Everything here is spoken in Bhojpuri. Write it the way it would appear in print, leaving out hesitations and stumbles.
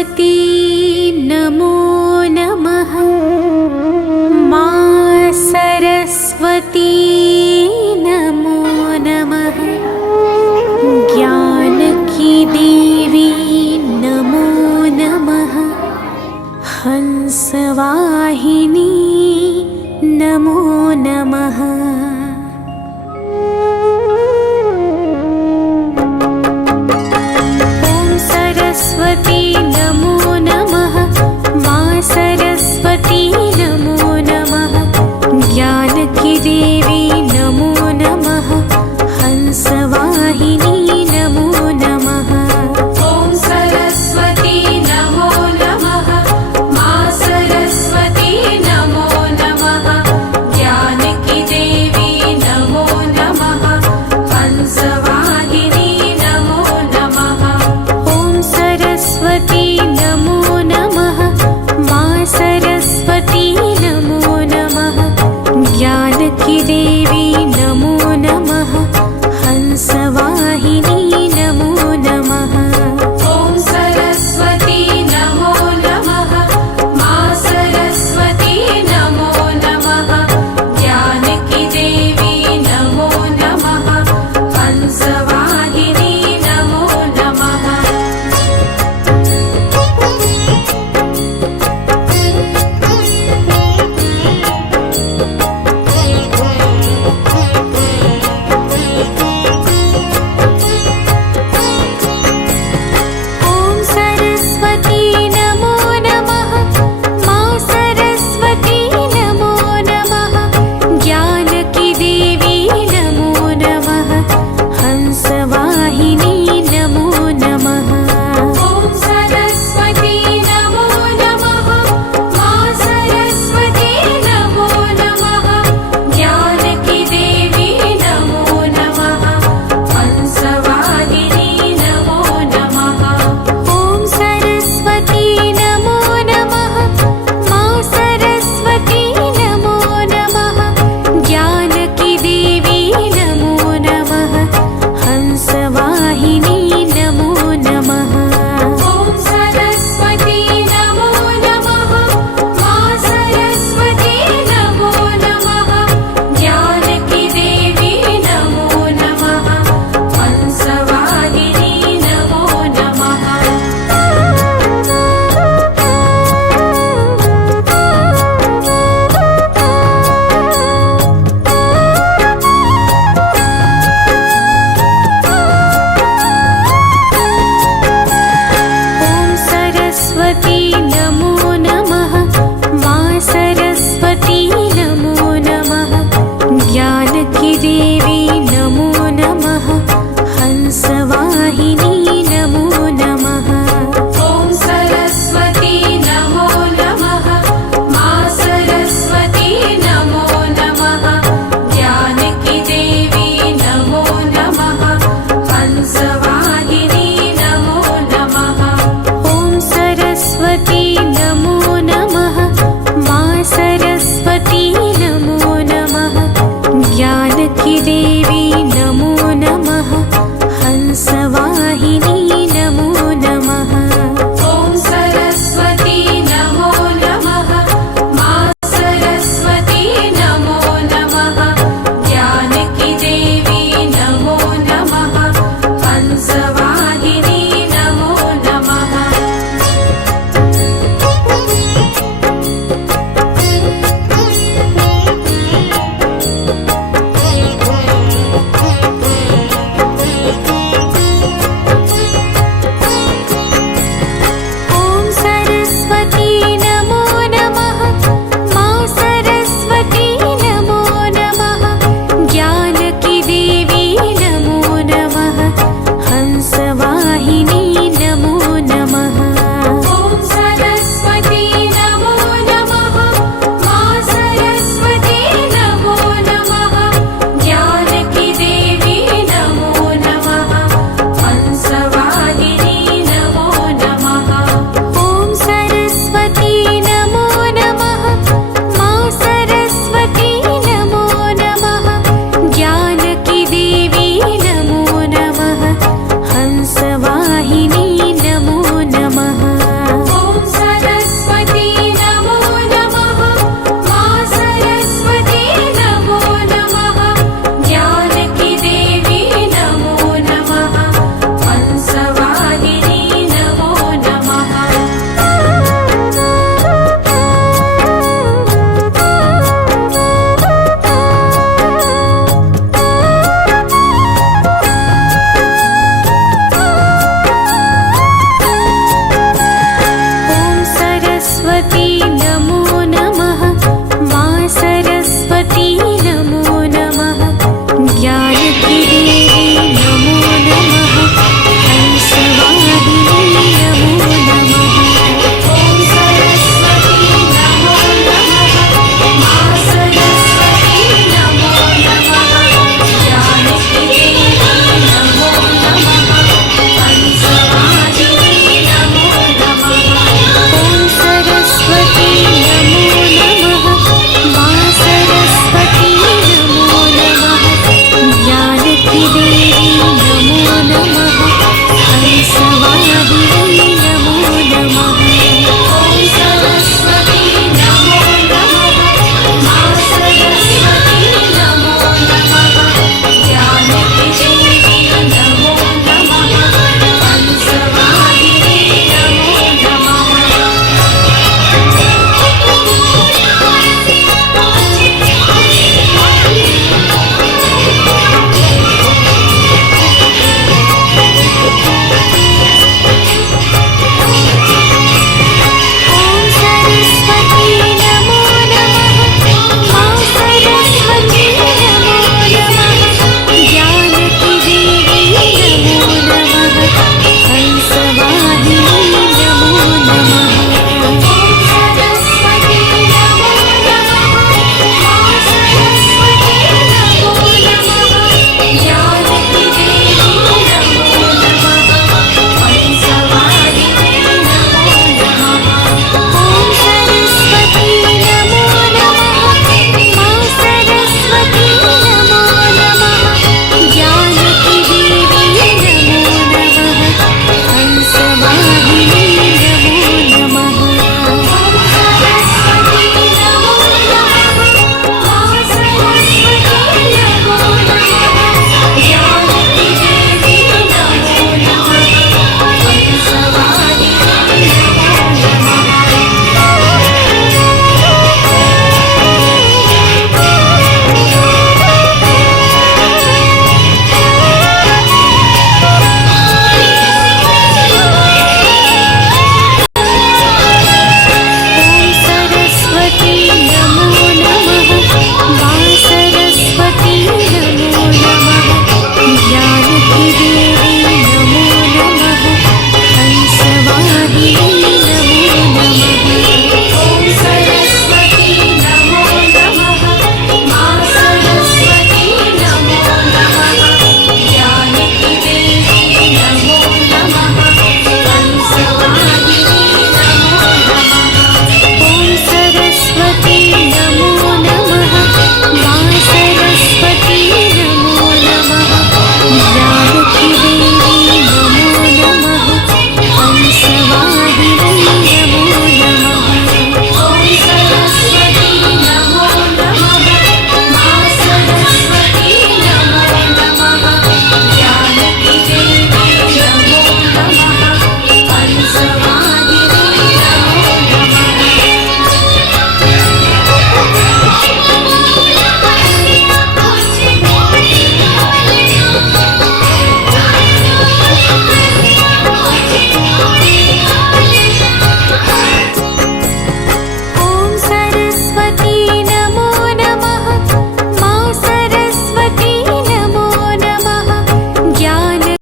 सरस्वती नमो नमः। माँ सरस्वती नमो नमः। ज्ञान की देवी नमो नमः। हंसवाहिनी नमो नमः। सरस्वती नमो नमः। माँ सरस्वती नमो नमः। ज्ञान की देवी नमो नमः। हंसवाहिनी नमो नमः। ॐ सरस्वती नमो नमः। माँ सरस्वती नमो नमः। ज्ञान की देवी नमो नमः। हंसवाहिनी नमो नमः। सरस्वती नमो नमः। माँ सरस्वती नमो नमः। ज्ञान की देवी नमो नमः। हंसवाहिनी नमो नमः। ॐ सरस्वती नमो नमः। माँ सरस्वती नमो नमः। ज्ञान की देवी नमो नमः। हंसवाहिनी नमो नमः। ॐ सरस्वती नमो नमः। माँ सरस्वती नमो नमः। ज्ञान की देवी नमो नमः। हंसवाहिनी नमो नमः। ॐ सरस्वती नमो नमः। माँ सरस्वती नमो नमः। ज्ञान की देवी नमो नमः। हंसवाहिनी नमो नमः। ॐ सरस्वती नमो नमः। माँ सरस्वती नमो नमः। ज्ञान की देवी नमो नमः। हंसवाहिनी नमो नमः। ॐ सरस्वती नमो नमः। माँ सरस्वती नमो नमः। ज्ञान की देवी नमो नमः। हंसवाहिनी नमो नमः। ॐ सरस्वती नमो नमः। माँ सरस्वती नमो नमः। ज्ञान की देवी नमो नमः। हंसवाहिनी नमो नमः। ॐ सरस्वती नमो नमः। माँ सरस्वती नमो नमः। ज्ञान की देवी नमो नमः। हंसवाहिनी नमो नमः। ॐ सरस्वती नमो नमः। माँ सरस्वती नमो नमः। ज्ञान की देवी